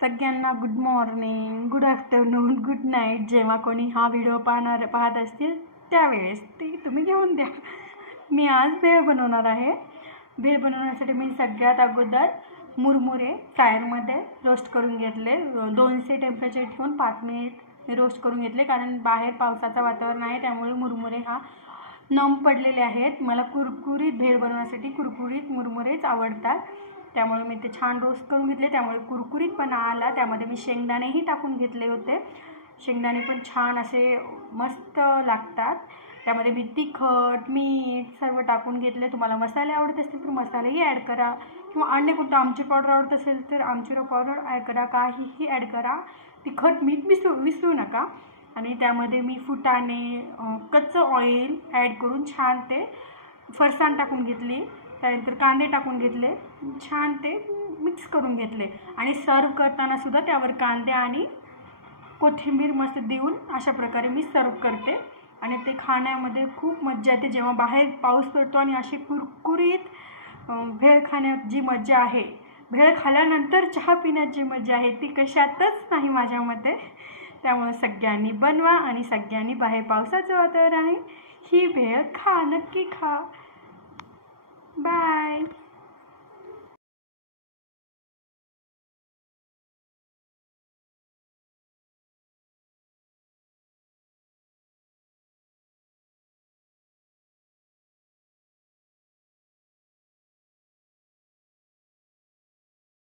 सगळ्यांना good morning, good afternoon, good night. जेव्हा कोणी हा व्हिडिओ पाहत असतील त्यावेळेस ते तुम्ही घेऊन द्या. मी आज भेळ बनवणार आहे. भेळ बनवण्यासाठी मी सगळ्यात अगोदर मुरमुरे फ्रायरमध्ये रोस्ट करून घेतले. 200 टेम्परेचर ठेवून 5 मिनिट मी रोस्ट करून घेतले, कारण बाहेर पावसाचं वातावरण आहे, त्यामुळे मुरमुरे नम पडलेले आहेत. मला कुरकुरीत भेळ बनवण्यासाठी कुरकुरीत मुरमुरेच आवडतात, त्यामुळे मी ते छान रोस्ट करून घेतले. त्यामुळे कुरकुरीतपणा आला. त्यामध्ये मी शेंगदाणेही टाकून घेतले होते. शेंगदाणे पण छान असे मस्त लागतात. त्यामध्ये मी तिखट, मीठ सर्व टाकून घेतले. तुम्हाला मसाले आवडत असतील तर मसालेही ॲड करा, किंवा अन्य कोणतं आमचूर पावडर आवडत असेल तर आमचूर पावडर ॲड करा, काहीही ॲड करा. तिखट मीठ विसरू नका. आणि त्यामध्ये मी फुटाणे, कच्चं ऑइल ॲड करून छान ते फरसाण टाकून घेतली. त्यानंतर कांदे टाकून घेतले, छान ते मिक्स करून घेतले. आणि सर्व करताना सुद्धा त्यावर कांदे आणि कोथिंबीर मस्त देऊन अशा प्रकारे मी सर्व करते. आणि ते खाण्यामध्ये खूप मज्जा येते. जेव्हा बाहेर पाऊस पडतो आणि अशी कुरकुरीत भेळ खाण्यात जी मजा आहे, भेळ खाल्यानंतर चहा पिण्यात जी मजा आहे, ती कशातच नाही माझ्या मते. त्यामुळे सगळ्यांनी बनवा आणि सगळ्यांनी बाहेर पावसाचं वातावरण आहे, ही भेळ खा, नक्की खा. बाय.